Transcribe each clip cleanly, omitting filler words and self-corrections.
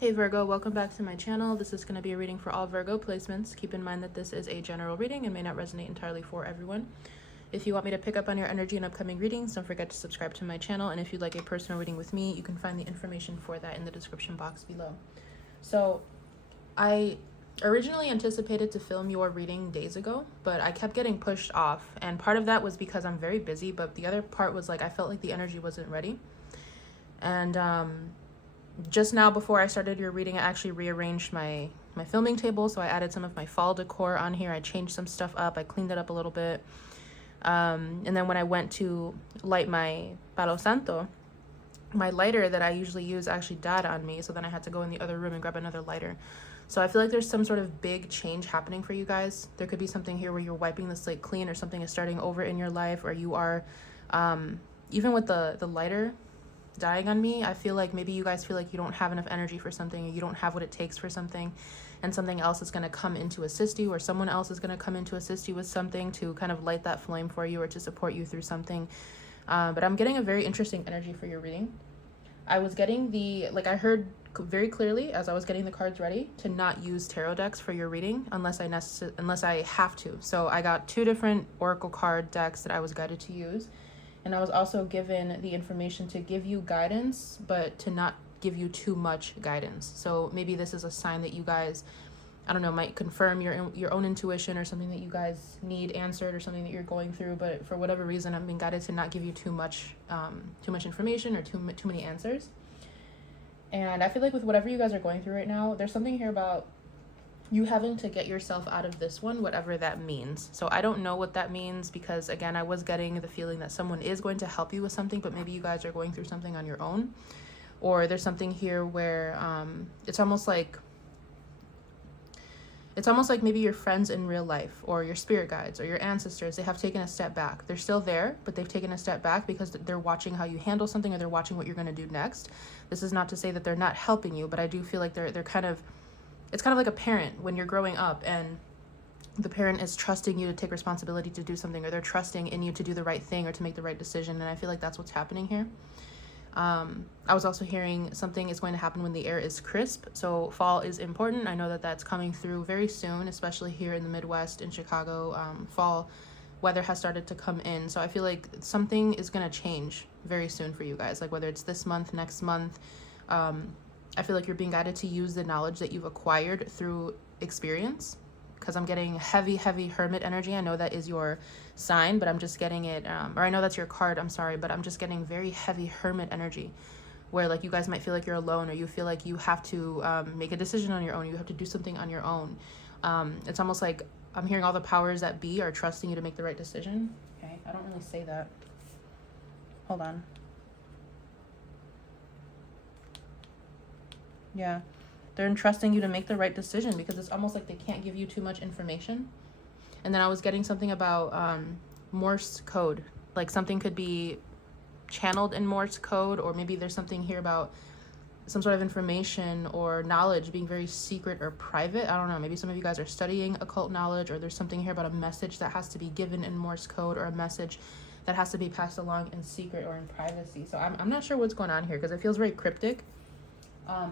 Hey Virgo, welcome back to my channel. This is going to be a reading for all Virgo placements. Keep in mind that this is a general reading and may not resonate entirely for everyone. If you want me to pick up on your energy in upcoming readings, don't forget to subscribe to my channel. And if you'd like a personal reading with me, you can find the information for that in the description box below. So I originally anticipated to film your reading days ago, but I kept getting pushed off. And part of that was because I'm very busy, but the other part was like I felt like the energy wasn't ready. And just now before I started your reading, I actually rearranged my filming table. So I added some of my fall decor on here. I changed some stuff up. I cleaned it up a little bit. And then when I went to light my Palo Santo, my lighter that I usually use actually died on me. So then I had to go in the other room and grab another lighter. So I feel like there's some sort of big change happening for you guys. There could be something here where you're wiping the slate clean, or something is starting over in your life, or you are, even with the lighter dying on me, I feel like maybe you guys feel like you don't have enough energy for something, or you don't have what it takes for something, and something else is going to come in to assist you, or someone else is going to come in to assist you with something to kind of light that flame for you or to support you through something. But I'm getting a very interesting energy for your reading. I was getting I heard very clearly as I was getting the cards ready to not use tarot decks for your reading unless I have to. So I got 2 different oracle card decks that I was guided to use. And I was also given the information to give you guidance, but to not give you too much guidance. So maybe this is a sign that you guys, I don't know, might confirm your own intuition, or something that you guys need answered, or something that you're going through. But for whatever reason, I'm being guided to not give you too much information, or too many answers. And I feel like with whatever you guys are going through right now, there's something here about you having to get yourself out of this one, whatever that means. So I don't know what that means, because again, I was getting the feeling that someone is going to help you with something, but maybe you guys are going through something on your own. Or there's something here where it's almost like maybe your friends in real life, or your spirit guides, or your ancestors, they have taken a step back. They're still there, but they've taken a step back because they're watching how you handle something, or they're watching what you're going to do next. This is not to say that they're not helping you, but I do feel like they're kind of, it's kind of like a parent when you're growing up, and the parent is trusting you to take responsibility to do something, or they're trusting in you to do the right thing or to make the right decision. And I feel like that's what's happening here. I was also hearing something is going to happen when the air is crisp. So fall is important. I know that that's coming through very soon, especially here in the Midwest, in Chicago. Fall weather has started to come in. So I feel like something is going to change very soon for you guys. Like whether it's this month, next month, I feel like you're being guided to use the knowledge that you've acquired through experience, because I'm getting heavy hermit energy. I know that is your sign, but I'm just getting it, or I know that's your card, I'm sorry, but I'm just getting very heavy hermit energy, where like you guys might feel like you're alone, or you feel like you have to make a decision on your own, you have to do something on your own. It's almost like I'm hearing all the powers that be are trusting you to make the right decision. Okay, I don't really say that. Hold on. Yeah, they're entrusting you to make the right decision, because it's almost like they can't give you too much information. And then I was getting something about Morse code, like something could be channeled in Morse code, or maybe there's something here about some sort of information or knowledge being very secret or private. I don't know, maybe some of you guys are studying occult knowledge, or there's something here about a message that has to be given in Morse code, or a message that has to be passed along in secret or in privacy. So I'm not sure what's going on here, because it feels very cryptic.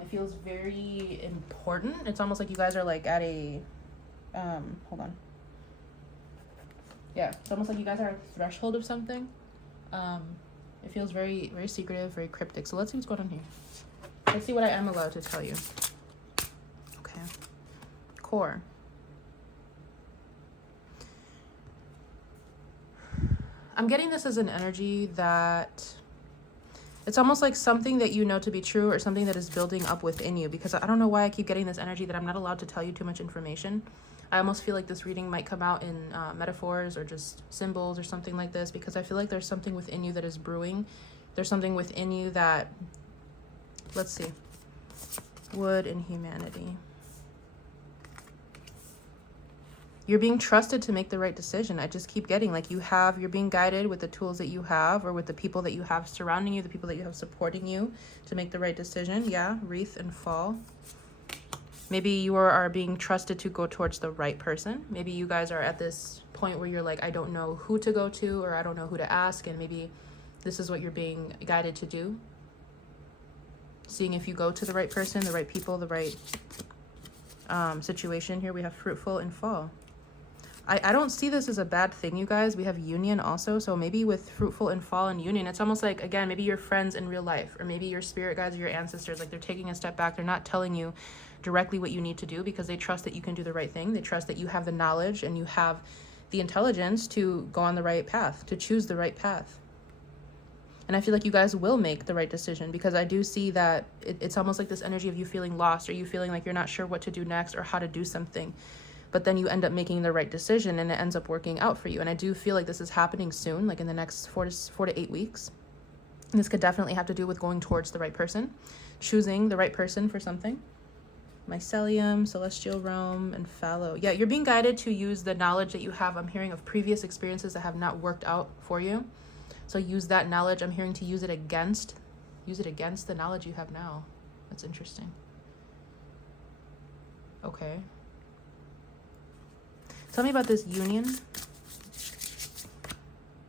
It feels very important. It's almost like you guys are like at a, hold on. Yeah, it's almost like you guys are at the threshold of something. It feels very secretive, very cryptic. So let's see what's going on here. Let's see what I am allowed to tell you. Okay. Core. I'm getting this as an energy that it's almost like something that you know to be true, or something that is building up within you, because I don't know why I keep getting this energy that I'm not allowed to tell you too much information. I almost feel like this reading might come out in metaphors or just symbols or something like this, because I feel like there's something within you that is brewing. There's something within you that, let's see, wood and humanity. You're being trusted to make the right decision. I just keep getting like you're being guided with the tools that you have, or with the people that you have surrounding you, the people that you have supporting you to make the right decision. Yeah, wreath and fall. Maybe you are being trusted to go towards the right person. Maybe you guys are at this point where you're like, I don't know who to go to, or I don't know who to ask, and maybe this is what you're being guided to do. seeing if you go to the right person, the right people, the right situation. Here we have fruitful and fall. I don't see this as a bad thing, you guys. We have union also. So maybe with fruitful and fall and union, it's almost like, again, maybe your friends in real life, or maybe your spirit guides or your ancestors, like they're taking a step back. They're not telling you directly what you need to do because they trust that you can do the right thing. They trust that you have the knowledge and you have the intelligence to go on the right path, to choose the right path. And I feel like you guys will make the right decision, because I do see that it's almost like this energy of you feeling lost, or you feeling like you're not sure what to do next or how to do something. But then you end up making the right decision and it ends up working out for you. And I do feel like this is happening soon, like in the next 4 to 8 weeks. And this could definitely have to do with going towards the right person, choosing the right person for something. Mycelium, celestial realm, and fallow. Yeah, you're being guided to use the knowledge that you have. I'm hearing of previous experiences that have not worked out for you. So use that knowledge. I'm hearing to use it against the knowledge you have now. That's interesting. Okay. Tell me about this union.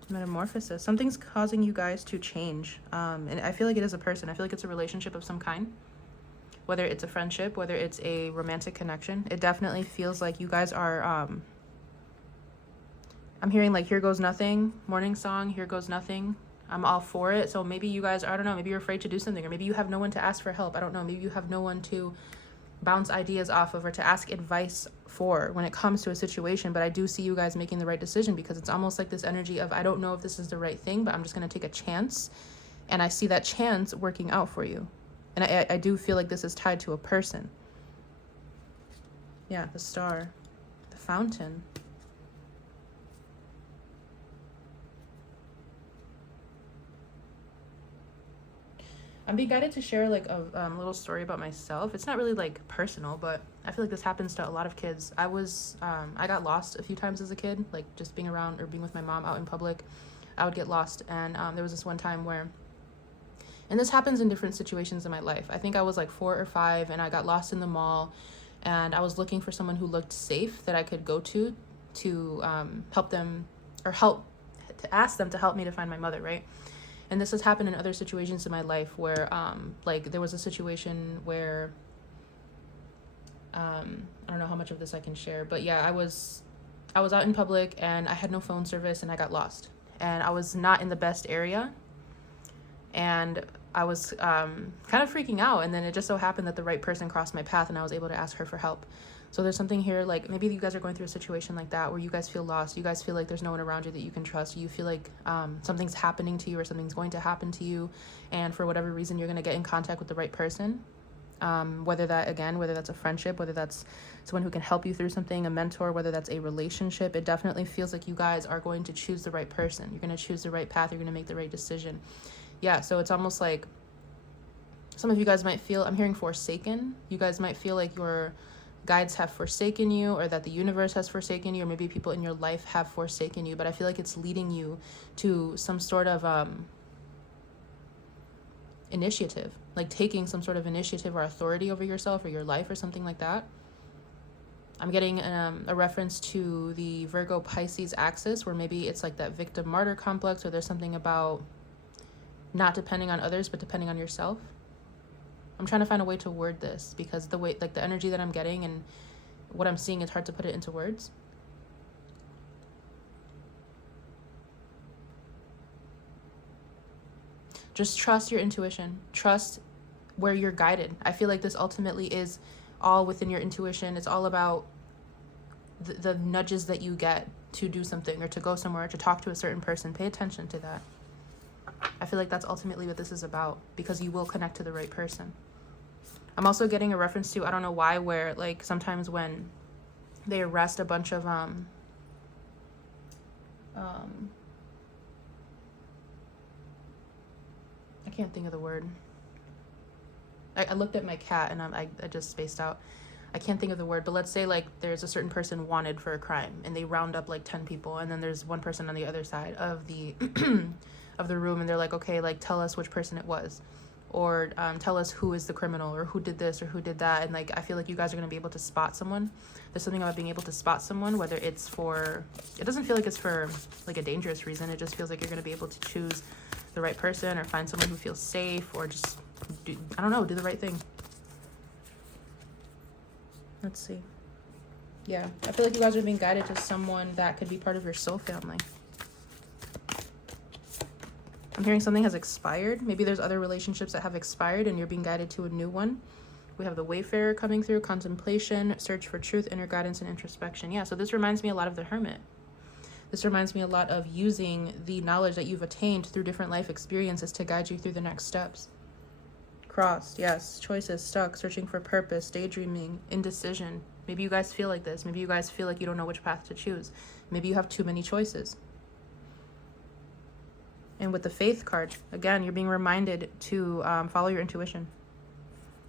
Metamorphosis. Something's causing you guys to change. And I feel like it is a person. I feel like it's a relationship of some kind. Whether it's a friendship, whether it's a romantic connection. It definitely feels like you guys are... I'm hearing like, here goes nothing. Morning song, here goes nothing. I'm all for it. So maybe you guys, I don't know, maybe you're afraid to do something. Or maybe you have no one to ask for help. I don't know. Maybe you have no one to bounce ideas off of or to ask advice for when it comes to a situation. But I do see you guys making the right decision, because it's almost like this energy of, I don't know if this is the right thing, but I'm just going to take a chance. And I see that chance working out for you. And I do feel like this is tied to a person. Yeah, the star, the fountain. I'm being guided to share like a little story about myself. It's not really like personal, but I feel like this happens to a lot of kids. I got lost a few times as a kid, like just being around or being with my mom out in public. I would get lost. And there was this one time where, and this happens in different situations in my life. I think I was like 4 or 5 and I got lost in the mall, and I was looking for someone who looked safe that I could go to help them, or to ask them to help me to find my mother, right? And this has happened in other situations in my life where, like there was a situation where, I don't know how much of this I can share, but yeah, I was out in public and I had no phone service and I got lost, and I was not in the best area, and I was kind of freaking out. And then it just so happened that the right person crossed my path and I was able to ask her for help. So there's something here, like maybe you guys are going through a situation like that where you guys feel lost. You guys feel like there's no one around you that you can trust. You feel like something's happening to you, or something's going to happen to you. And for whatever reason, you're going to get in contact with the right person. Whether that's a friendship, whether that's someone who can help you through something, a mentor, whether that's a relationship. It definitely feels like you guys are going to choose the right person. You're going to choose the right path. You're going to make the right decision. Yeah, so it's almost like some of you guys might feel, I'm hearing forsaken. You guys might feel like your guides have forsaken you, or that the universe has forsaken you, or maybe people in your life have forsaken you. But I feel like it's leading you to some sort of initiative, like taking some sort of initiative or authority over yourself or your life or something like that. I'm getting a reference to the Virgo Pisces axis, where maybe it's like that victim martyr complex, or there's something about not depending on others but depending on yourself. I'm trying to find a way to word this, because the way, like the energy that I'm getting and what I'm seeing, it's hard to put it into words. Just trust your intuition. Trust where you're guided. I feel like this ultimately is all within your intuition. It's all about the nudges that you get to do something, or to go somewhere, or to talk to a certain person. Pay attention to that. I feel like that's ultimately what this is about, because you will connect to the right person. I'm also getting a reference to, I don't know why, where like sometimes when they arrest a bunch of I can't think of the word. I looked at my cat and I just spaced out. I can't think of the word, but let's say like there's a certain person wanted for a crime, and they round up like 10 people, and then there's one person on the other side of the of the room, and they're like, okay, like tell us which person it was, or tell us who is the criminal, or who did this or who did that. And like I feel like you guys are going to be able to spot someone. There's something about being able to spot someone, whether it's for, it doesn't feel like it's for like a dangerous reason. It just feels like you're going to be able to choose the right person, or find someone who feels safe, or just I don't know, do the right thing. Let's see. Yeah, I feel like you guys are being guided to someone that could be part of your soul family. I'm hearing something has expired. Maybe there's other relationships that have expired and you're being guided to a new one. We have the Wayfarer coming through, contemplation, search for truth, inner guidance, and introspection. Yeah, so this reminds me a lot of the Hermit. This reminds me a lot of using the knowledge that you've attained through different life experiences to guide you through the next steps. Crossed, yes. Choices, stuck, searching for purpose, daydreaming, indecision. Maybe you guys feel like this. Maybe you guys feel like you don't know which path to choose. Maybe you have too many choices. And with the Faith card, again, you're being reminded to follow your intuition.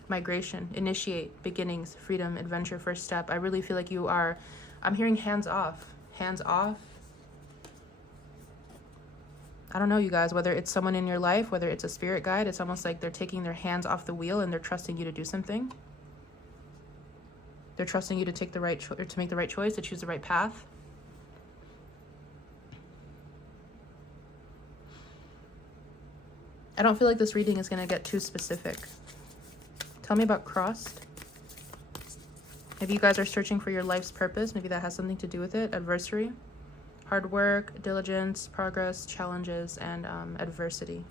Migration, initiate, beginnings, freedom, adventure, first step. I really feel like you are, I'm hearing hands off. Hands off. I don't know, you guys, whether it's someone in your life, whether it's a spirit guide, it's almost like they're taking their hands off the wheel and they're trusting you to do something. They're trusting you to take the right to make the right choice, to choose the right path. I don't feel like this reading is going to get too specific. Tell me about crossed. Maybe you guys are searching for your life's purpose. Maybe that has something to do with it. Adversary, hard work, diligence, progress, challenges, and adversity.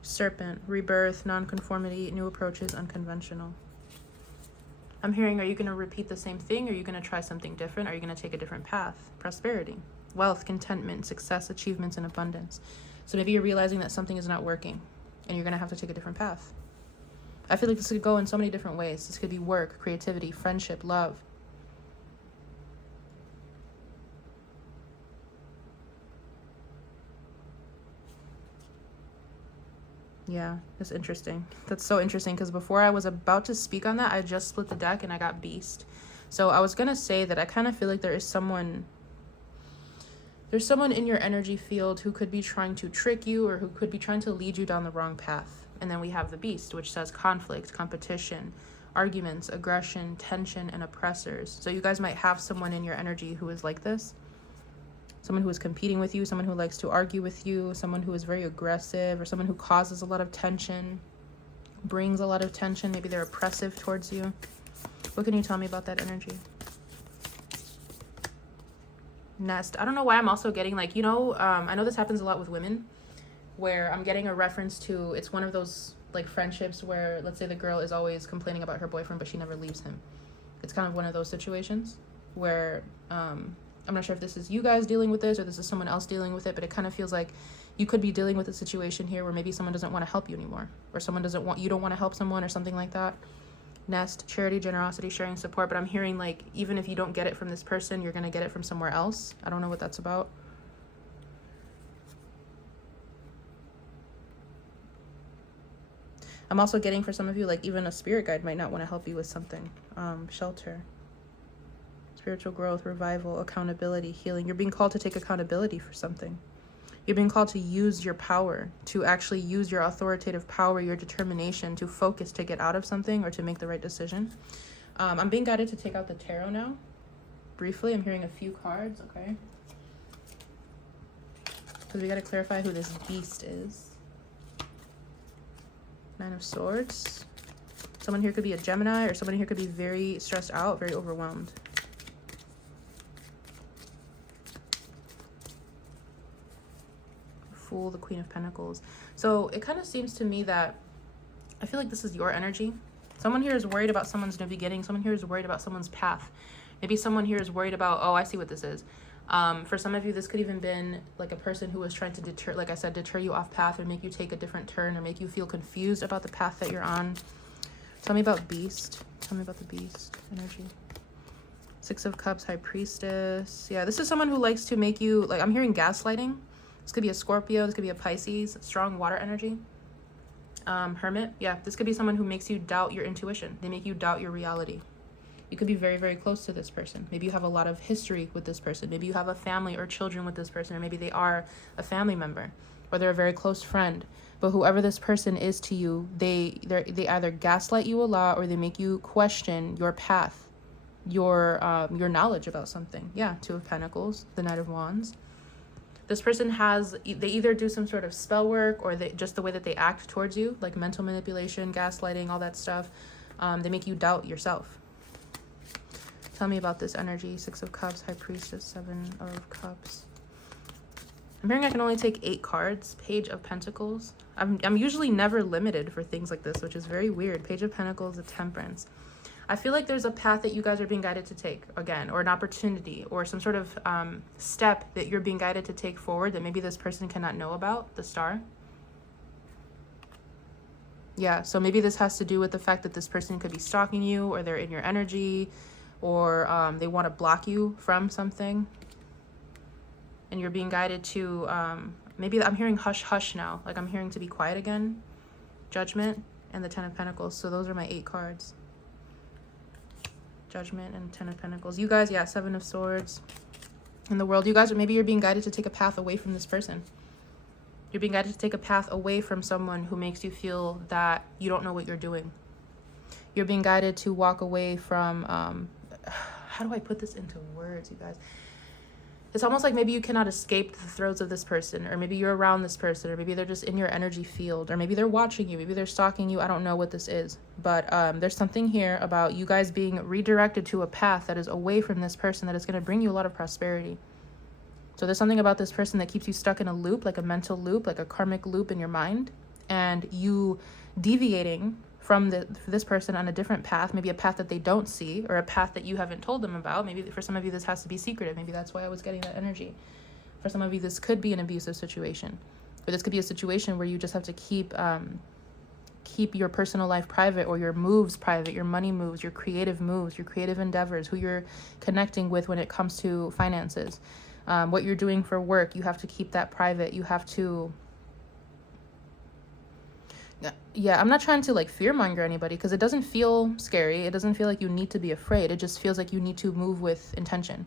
Serpent, rebirth, nonconformity, new approaches, unconventional. I'm hearing, are you going to repeat the same thing? Are you going to try something different? Are you going to take a different path? Prosperity, wealth, contentment, success, achievements, and abundance. So maybe you're realizing that something is not working and you're going to have to take a different path. I feel like this could go in so many different ways. This could be work, creativity, friendship, love. Yeah, that's interesting. That's so interesting because before I was about to speak on that, I just split the deck and I got Beast. So I was going to say that I kind of feel like there's someone in your energy field who could be trying to trick you or who could be trying to lead you down the wrong path. And then we have the Beast, which says conflict, competition, arguments, aggression, tension, and oppressors. So you guys might have someone in your energy who is like this. Someone who is competing with you, someone who likes to argue with you, someone who is very aggressive, or someone who causes a lot of tension, brings a lot of tension. Maybe they're oppressive towards you. What can you tell me about that energy? Nest. I don't know why I'm also getting like, you know, I know this happens a lot with women where I'm getting a reference to, it's one of those like friendships where let's say the girl is always complaining about her boyfriend, but she never leaves him. It's kind of one of those situations where, I'm not sure if this is you guys dealing with this or this is someone else dealing with it, but it kind of feels like you could be dealing with a situation here where maybe someone doesn't want to help you anymore, or someone doesn't want, you don't want to help someone or something like that. Nest, charity, generosity, sharing, support. But I'm hearing like, even if you don't get it from this person, you're going to get it from somewhere else. I don't know what that's about. I'm also getting for some of you, like even a spirit guide might not want to help you with something. Shelter. Spiritual growth, revival, accountability, healing. You're being called to take accountability for something. You're being called to use your power, to actually use your authoritative power, your determination to focus, to get out of something or to make the right decision. I'm being guided to take out the tarot now. Briefly, I'm hearing a few cards, okay? Because we got to clarify who this Beast is. Nine of Swords. Someone here could be a Gemini, or someone here could be very stressed out, very overwhelmed. Fool, the Queen of Pentacles. So it kind of seems to me that I feel like this is your energy. Someone here is worried about someone's new beginning. Someone here is worried about someone's path. Maybe someone here is worried about, oh, I see what this is. For some of you, this could even been like a person who was trying to deter, like I said, deter you off path or make you take a different turn or make you feel confused about the path that you're on. Tell me about Beast. Tell me about the Beast energy. Six of Cups, High Priestess. Yeah, this is someone who likes to make you, like, I'm hearing gaslighting. This could be a Scorpio. This could be a Pisces. Strong water energy. Hermit. Yeah, this could be someone who makes you doubt your intuition. They make you doubt your reality. You could be very, very close to this person. Maybe you have a lot of history with this person. Maybe you have a family or children with this person, or maybe they are a family member, or they're a very close friend. But whoever this person is to you, they either gaslight you a lot, or they make you question your path, your knowledge about something. Yeah, Two of Pentacles, the Knight of Wands. This person has, they either do some sort of spell work, or just the way that they act towards you, like mental manipulation, gaslighting, all that stuff. They make you doubt yourself. Tell me about this energy. 6 of Cups, High Priestess, 7 of Cups. I'm hearing I can only take 8 cards. Page of Pentacles. I'm usually never limited for things like this, which is very weird. Page of Pentacles, the Temperance. I feel like there's a path that you guys are being guided to take again, or an opportunity, or some sort of step that you're being guided to take forward that maybe this person cannot know about. The Star. Yeah, so maybe this has to do with the fact that this person could be stalking you, or they're in your energy, or they want to block you from something. And you're being guided to, maybe I'm hearing hush hush now. Like I'm hearing to be quiet again. Judgment and the 10 of Pentacles. So those are my 8 cards. Judgment and 10 of Pentacles. You guys, yeah, 7 of Swords. In the world, you guys, or maybe you're being guided to take a path away from this person. You're being guided to take a path away from someone who makes you feel that you don't know what you're doing. You're being guided to walk away from, how do I put this into words, you guys? It's almost like maybe you cannot escape the throes of this person, or maybe you're around this person, or maybe they're just in your energy field, or maybe they're watching you, maybe they're stalking you. I don't know what this is, but there's something here about you guys being redirected to a path that is away from this person that is going to bring you a lot of prosperity. So there's something about this person that keeps you stuck in a loop, like a mental loop, like a karmic loop in your mind, and you deviating from this person on a different path, maybe a path that they don't see, or a path that you haven't told them about. Maybe for some of you this has to be secretive. Maybe that's why I was getting that energy. For some of you this could be an abusive situation, or this could be a situation where you just have to keep your personal life private, or your moves private, your money moves, your creative endeavors, who you're connecting with when it comes to finances, what you're doing for work. You have to keep that private. You have to, yeah, I'm not trying to like fearmonger anybody, because it doesn't feel scary. It doesn't feel like you need to be afraid. It just feels like you need to move with intention.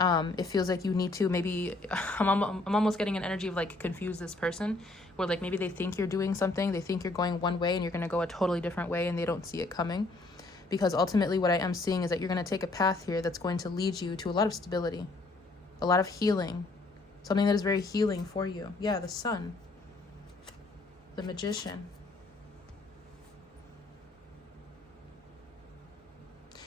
It feels like you need to, maybe I'm almost getting an energy of like confuse this person, where like maybe they think you're doing something, they think you're going one way and you're going to go a totally different way, and they don't see it coming. Because ultimately what I am seeing is that you're going to take a path here that's going to lead you to a lot of stability, a lot of healing, something that is very healing for you. Yeah, the Sun, the Magician.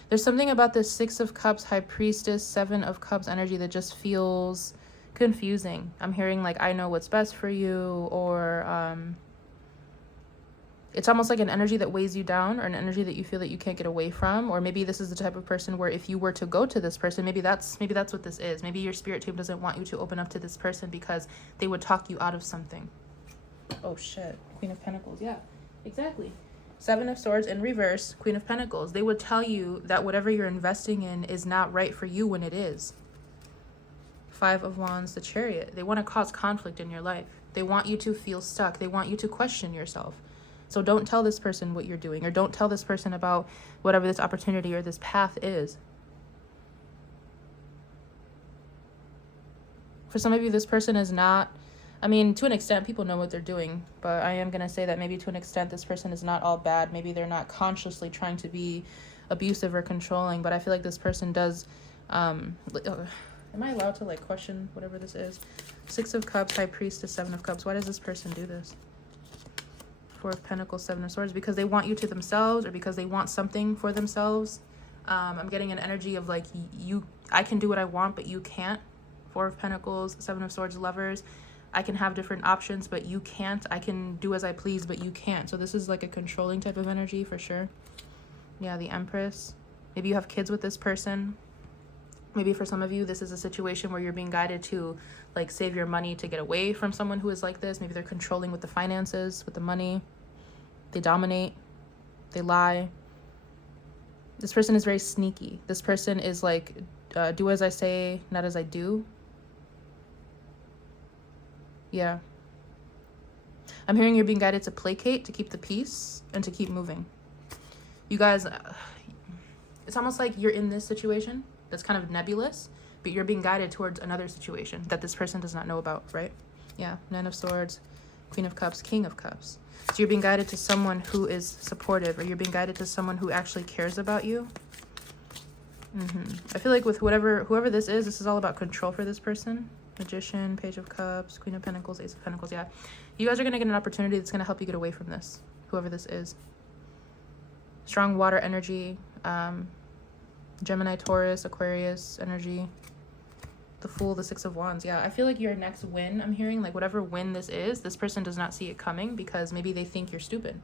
There's something about this 6 of Cups, High Priestess, 7 of Cups energy that just feels confusing. I'm hearing like, I know what's best for you, or it's almost like an energy that weighs you down, or an energy that you feel that you can't get away from. Or maybe this is the type of person where if you were to go to this person, maybe that's what this is. Maybe your spirit team doesn't want you to open up to this person because they would talk you out of something. Oh shit, Queen of Pentacles. Yeah, exactly. 7 of Swords in reverse, Queen of Pentacles. They would tell you that whatever you're investing in is not right for you when it is. 5 of Wands, the Chariot. They want to cause conflict in your life. They want you to feel stuck. They want you to question yourself. So don't tell this person what you're doing, or don't tell this person about whatever this opportunity or this path is. For some of you, this person is not, I mean, to an extent, people know what they're doing, but I am going to say that maybe to an extent, this person is not all bad. Maybe they're not consciously trying to be abusive or controlling, but I feel like this person does, am I allowed to like question whatever this is? 6 of Cups, High Priestess, 7 of Cups. Why does this person do this? 4 of Pentacles, 7 of Swords. Because they want you to themselves, or because they want something for themselves. I'm getting an energy of like, I can do what I want, but you can't. 4 of Pentacles, 7 of Swords, Lovers. I can have different options, but you can't. I can do as I please, but you can't. So this is like a controlling type of energy for sure. Yeah, the Empress. Maybe you have kids with this person. Maybe for some of you, this is a situation where you're being guided to like save your money to get away from someone who is like this. Maybe they're controlling with the finances, with the money. They dominate. They lie. This person is very sneaky. This person is like, do as I say, not as I do. Yeah. I'm hearing you're being guided to placate, to keep the peace, and to keep moving. You guys, it's almost like you're in this situation that's kind of nebulous, but you're being guided towards another situation that this person does not know about, right? Yeah, 9 of Swords, Queen of Cups, King of Cups. So you're being guided to someone who is supportive, or you're being guided to someone who actually cares about you. I feel like with whoever this is all about control for this person. Magician, Page of Cups, Queen of Pentacles, Ace of Pentacles. Yeah, you guys are going to get an opportunity that's going to help you get away from this, whoever this is. Strong water energy, Gemini, Taurus, Aquarius energy. The Fool, the Six of Wands. Yeah, I feel like your next win, I'm hearing, like whatever win this is, this person does not see it coming because maybe they think you're stupid.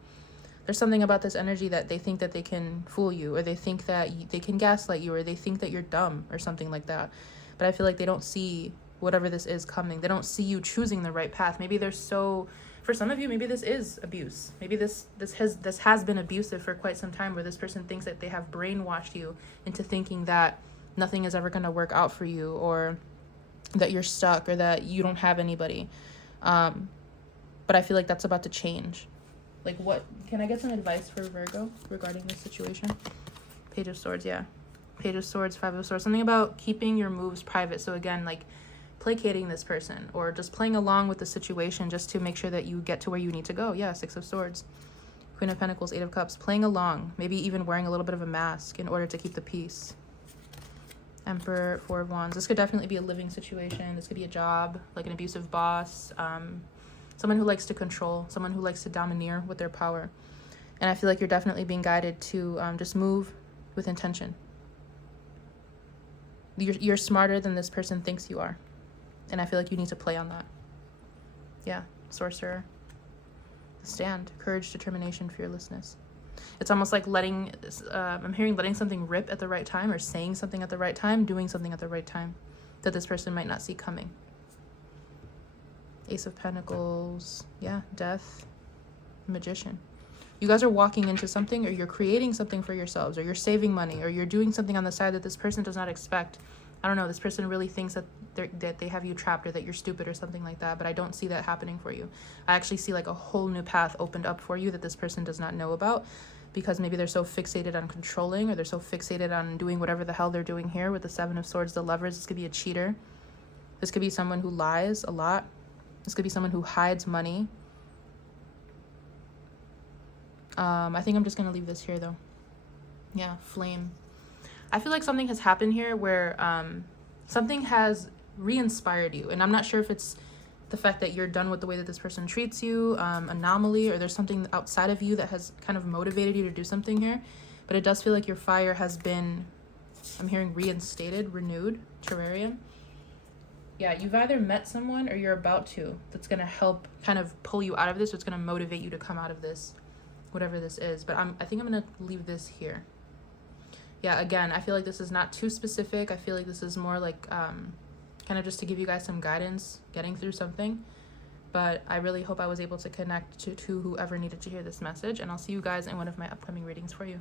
There's something about this energy that they think that they can fool you, or they think that they can gaslight you, or they think that you're dumb or something like that. But I feel like they don't see whatever this is coming. They don't see you choosing the right path. Maybe they're so, for some of you, maybe this is abuse. Maybe this has been abusive for quite some time, where this person thinks that they have brainwashed you into thinking that nothing is ever going to work out for you, or that you're stuck, or that you don't have anybody. But I feel like that's about to change. Like, what can I get some advice for Virgo regarding this situation? Page of Swords. Yeah, Page of Swords, Five of Swords. Something about keeping your moves private. So again, like placating this person, or just playing along with the situation just to make sure that you get to where you need to go. Yeah, Six of Swords, Queen of Pentacles, Eight of Cups. Playing along, maybe even wearing a little bit of a mask in order to keep the peace. Emperor, Four of Wands. This could definitely be a living situation. This could be a job, like an abusive boss, someone who likes to control, someone who likes to domineer with their power. And I feel like you're definitely being guided to just move with intention. You're smarter than this person thinks you are. And I feel like you need to play on that. Yeah, Sorcerer. Stand, courage, determination, fearlessness. It's almost like letting, I'm hearing letting something rip at the right time, or saying something at the right time, doing something at the right time that this person might not see coming. Ace of Pentacles. Yeah, Death. Magician. You guys are walking into something, or you're creating something for yourselves, or you're saving money, or you're doing something on the side that this person does not expect. I don't know, this person really thinks that they have you trapped, or that you're stupid or something like that, but I don't see that happening for you. I actually see like a whole new path opened up for you that this person does not know about, because maybe they're so fixated on controlling, or they're so fixated on doing whatever the hell they're doing here with the Seven of Swords, the Lovers. This could be a cheater. This could be someone who lies a lot. This could be someone who hides money. I think I'm just going to leave this here, though. Yeah, Flame. I feel like something has happened here where something has re-inspired you. And I'm not sure if it's the fact that you're done with the way that this person treats you, anomaly, or there's something outside of you that has kind of motivated you to do something here. But it does feel like your fire has been, I'm hearing reinstated, renewed, Terrarium. Yeah, you've either met someone, or you're about to, that's going to help kind of pull you out of this, or it's going to motivate you to come out of this, whatever this is. But I think I'm going to leave this here. Yeah, again, I feel like this is not too specific. I feel like this is more like kind of just to give you guys some guidance getting through something. But I really hope I was able to connect to whoever needed to hear this message. And I'll see you guys in one of my upcoming readings for you.